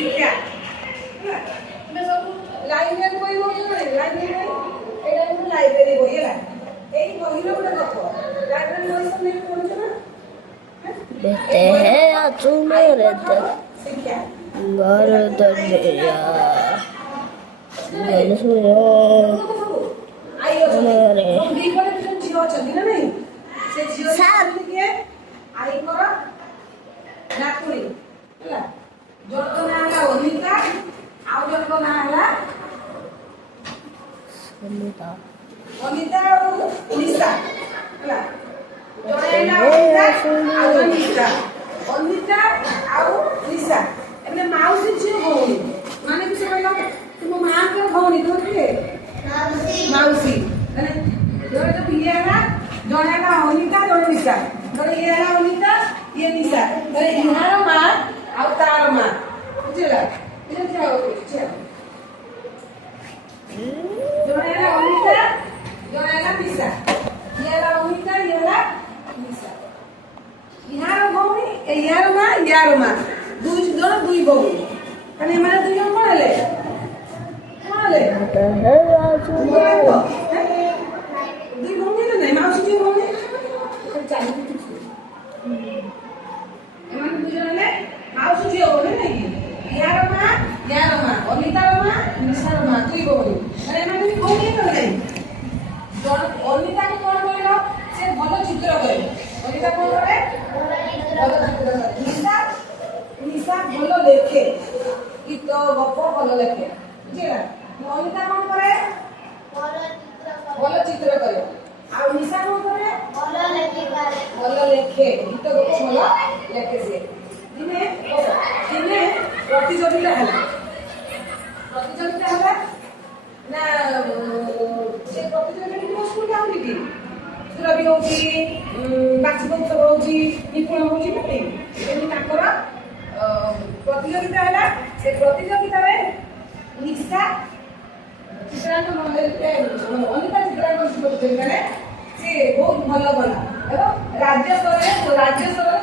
ଶିକ୍ଷା ହେଲା ଏବେ ସବୁ ଲାଇବ୍ରେରୀ ବହି ହଉଛି ନା ଲାଇବ୍ରେରୀ ଏଇଟା କିନ୍ତୁ ଲାଇବ୍ରେରୀ ବହି ହେଲା ଏଇ ବହିର ଗୋଟେ ଗପ ଲାଇବ୍ରେରୀ ବହି ସବୁ ନେଇକି ପଢୁଛ ନା देते हैं आंसू मेरे दिल ଶିକ୍ଷା भर दरिया दिल सुनो ଆଇ मेरे ଅଛନ୍ତି ଦି ପଟେ କିଛି ଝିଅ ଅଛନ୍ତି ନା ନାଇଁ ସେ ଝିଅ ଅଛନ୍ତି କିଏ ଆଈଙ୍କର ନାତୁଣୀ ହେଲା ଜଣଙ୍କ ନାଁ ହେଲା ଅନିତା ଆଉ ଜଣଙ୍କ ନାଁ ହେଲା सुनीता ଅନିତା ଆଉ ନିଶା ହେଲା ଜଣେ ହେଲା ଅନିତା ଆଉ ଜଣେ ନିଶା ଅନିତା ଆଉ ନିଶା ଏମାନେ ମାଉସୀ ଝିଅ ଭଉଣୀ ମାନେ କିଛି କହିଲ ତୁମ ମାଙ୍କର ଭଉଣୀ ତୋର କିଏ ମାଉସୀ ମାନେ ଜଣେ ତ ଇଏ ହେଲା ଜଣେ ହେଲା ଅନିତା ଜଣେ ନିଶା ଜଣେ ଇଏ ହେଲା ଅନିତା ଇଏ ନିଶା ମାନେ ଇହାର ମା ଆଉ ତାର ମା ବୁଝିଲା ଜଣେ ହେଲା ଅନିତା ଜଣେ ହେଲା ନିଶା ଇଏ ହେଲା ଅନିତା ଇଏ ହେଲା ନିଶା ଇହାର ଭଉଣୀ ଇହାର ମା ଦୁଇ ଜଣ ଦୁଇ ଭଉଣୀ ମାନେ ଏମାନେ ଦୁଇ ଜଣ କଣ ହେଲେ देते हैं आंसू मेरे ଦୁଇ ଭଉଣୀ ହେଲେ ନାଇଁ ମାଉସୀ ଦୁଇ ଭଉଣୀ ଏମାନେ ଦୁଇ ଜଣ ହେଲେ ମାଉସୀ ଝିଅ ଭଉଣୀ ନାଇଁ କି ଇହାର ମା ଅନିତାର ମା ନିଶାର ମା ଦୁଇ ଭଉଣୀ ମାନେ ଏମାନେ ବି ଭଉଣୀ ହେଲେ ନାଇଁ ଅନିତାକୁ କଣ କହିଲ ସେ ଭଲ ଚିତ୍ର କରେ ଅନିତା କଣ କରେ ଭଲ ଚିତ୍ର କରେ ନିଶା ଭଲ ଲେଖେ ଗୀତ ଗପ ଭଲ ଲେଖେ ବୁଝିଲା ଅନିତା କଣ କରେ ଭଲ ଚିତ୍ର କରେ ଆଉ ନିଶା କଣ କରେ ଭଲ ଲେଖେ ଗୀତ ଗପ ଭଲ ଲେଖେ ସିଏ ଦିନେ ପ୍ରତିଯୋଗିତା ହେଲା ନା ସେ ପ୍ରତିଯୋଗିତା ମୋ ସ୍କୁଲ ଯାଉନି କି ସୁର ବି ହଉଛି ବାର୍ଷିକ ଉତ୍ସବ ହଉଛି ନିପୁଣ ହଉଛି ନା ଏମିତି ତାଙ୍କର ପ୍ରତିଯୋଗିତା ହେଲା ସେ ପ୍ରତିଯୋଗିତାରେ ନିଶା ଚିତ୍ରାଙ୍କନ ଅନିତା ଚିତ୍ରାଙ୍କନ ପ୍ରତିଯୋଗିତାରେ ସେ ବହୁତ ଭଲ କଲା ଏବଂ ରାଜ୍ୟ ସ୍ତରରେ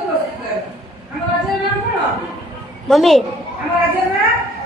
ପ୍ରସ୍ତୁତ ହେଲା ଆମ ରାଜ୍ୟର ନାଁ କଣ मम्मी ଆମ ରାଜ୍ୟର ନାଁ